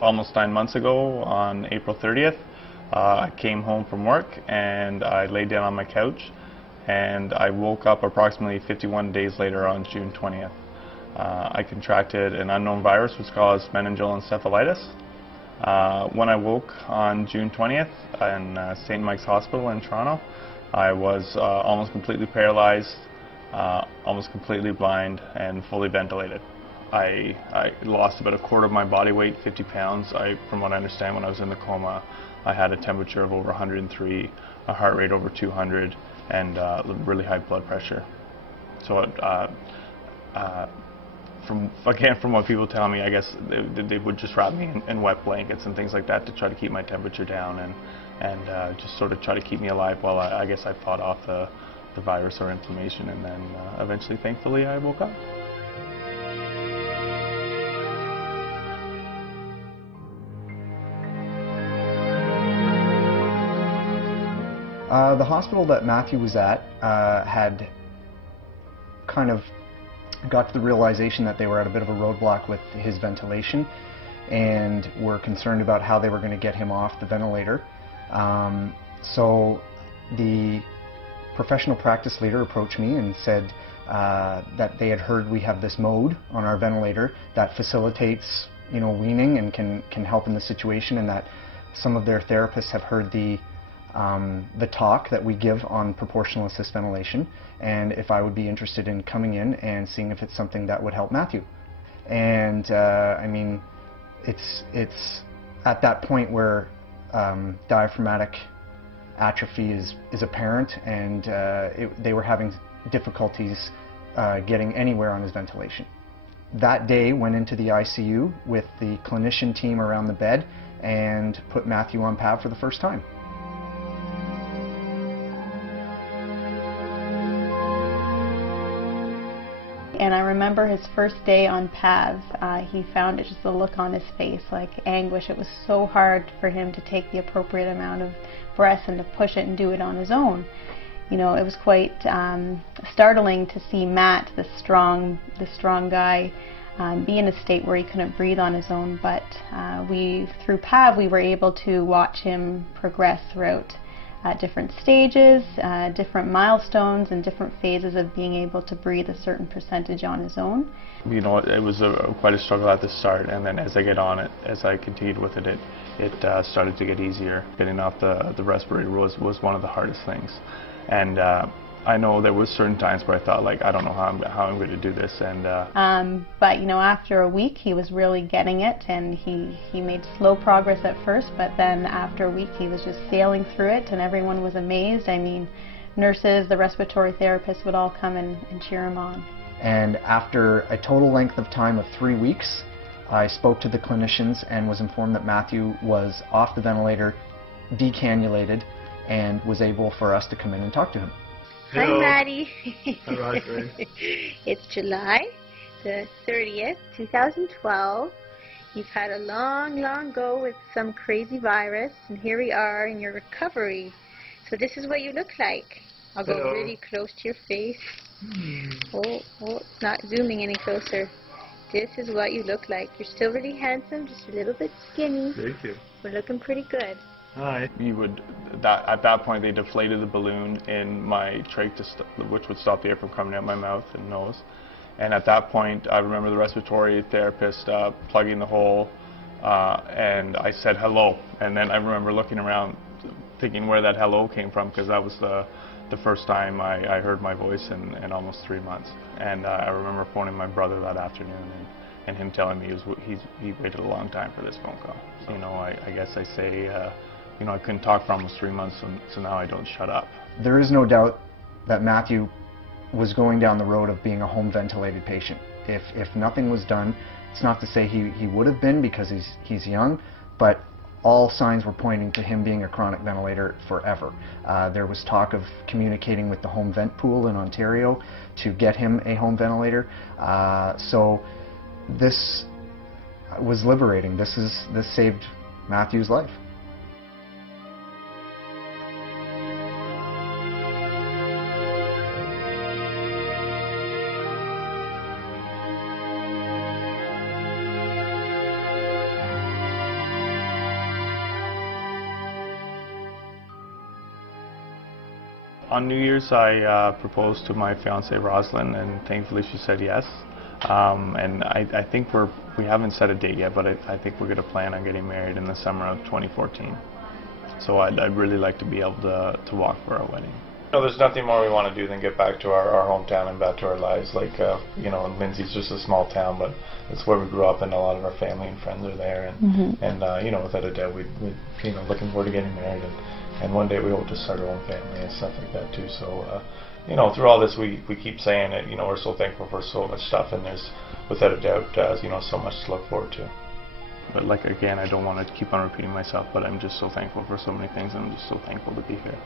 almost 9 months ago on April 30th. I came home from work and I laid down on my couch and I woke up approximately 51 days later on June 20th. I contracted an unknown virus which caused meningeal encephalitis. When I woke on June 20th in St. Mike's Hospital in Toronto, I was almost completely paralyzed, almost completely blind, and fully ventilated. I lost about a quarter of my body weight, 50 pounds. From what I understand, when I was in the coma, I had a temperature of over 103, a heart rate over 200, and really high blood pressure. So from what people tell me, I guess they would just wrap me in wet blankets and things like that to try to keep my temperature down and just sort of try to keep me alive while I guess I fought off the virus or inflammation, and then eventually, thankfully, I woke up. The hospital that Matthew was at had kind of got to the realization that they were at a bit of a roadblock with his ventilation and were concerned about how they were going to get him off the ventilator. So the professional practice leader approached me and said that they had heard we have this mode on our ventilator that facilitates, weaning and can help in the situation, and that some of their therapists have heard the talk that we give on proportional assist ventilation, and if I would be interested in coming in and seeing if it's something that would help Matthew. And I mean, it's at that point where diaphragmatic atrophy is apparent, and they were having difficulties getting anywhere on his ventilation. That day went into the ICU with the clinician team around the bed and put Matthew on PAV for the first time. And I remember his first day on PAV, he found it just the look on his face, like anguish. It was so hard for him to take the appropriate amount of breath and to push it and do it on his own. It was quite startling to see Matt, the strong guy, be in a state where he couldn't breathe on his own. But through PAV, we were able to watch him progress throughout different stages, different milestones, and different phases of being able to breathe a certain percentage on his own. It was quite a struggle at the start, and then as I continued with it, it started to get easier. Getting off the respirator was one of the hardest things, and I know there was certain times where I thought, like, I don't know how I'm going to do this, and but after a week he was really getting it, and he made slow progress at first, but then after a week he was just sailing through it, and everyone was amazed. I mean, nurses, the respiratory therapists would all come and cheer him on. And after a total length of time of 3 weeks, I spoke to the clinicians and was informed that Matthew was off the ventilator, decannulated, and was able for us to come in and talk to him. Hello. Hi, Maddie. Hi, Roger. It's July the 30th, 2012. You've had a long go with some crazy virus, and here we are in your recovery. So this is what you look like. I'll go really close to your face. Oh, it's not zooming any closer. This is what you look like. You're still really handsome, just a little bit skinny. Thank you. We're looking pretty good. Hi. At that point, they deflated the balloon in my trach, which would stop the air from coming out my mouth and nose. And at that point, I remember the respiratory therapist plugging the hole, and I said hello. And then I remember looking around, thinking where that hello came from, because that was the first time I heard my voice in almost 3 months. And I remember phoning my brother that afternoon, and him telling me he waited a long time for this phone call. So, I guess I say, I couldn't talk for almost 3 months, so now I don't shut up. There is no doubt that Matthew was going down the road of being a home ventilated patient. If nothing was done, it's not to say he would have been, because he's young, but all signs were pointing to him being a chronic ventilator forever. There was talk of communicating with the home vent pool in Ontario to get him a home ventilator. So this was liberating. This saved Matthew's life. On New Year's, I proposed to my fiancée Rosalind, and thankfully she said yes. And I think we haven't set a date yet, but I think we're going to plan on getting married in the summer of 2014. So I'd really like to be able to walk for our wedding. You know, there's nothing more we want to do than get back to our hometown and back to our lives. Like, you know, Lindsay's just a small town, but it's where we grew up, and a lot of our family and friends are there. And you know, without a doubt, we'd you know, looking forward to getting married. And one day we hope to start our own family and stuff like that too. So, you know, through all this, we keep saying it. You know, we're so thankful for so much stuff, and there's, without a doubt, you know, so much to look forward to. But like again, I don't want to keep on repeating myself, but I'm just so thankful for so many things, and I'm just so thankful to be here.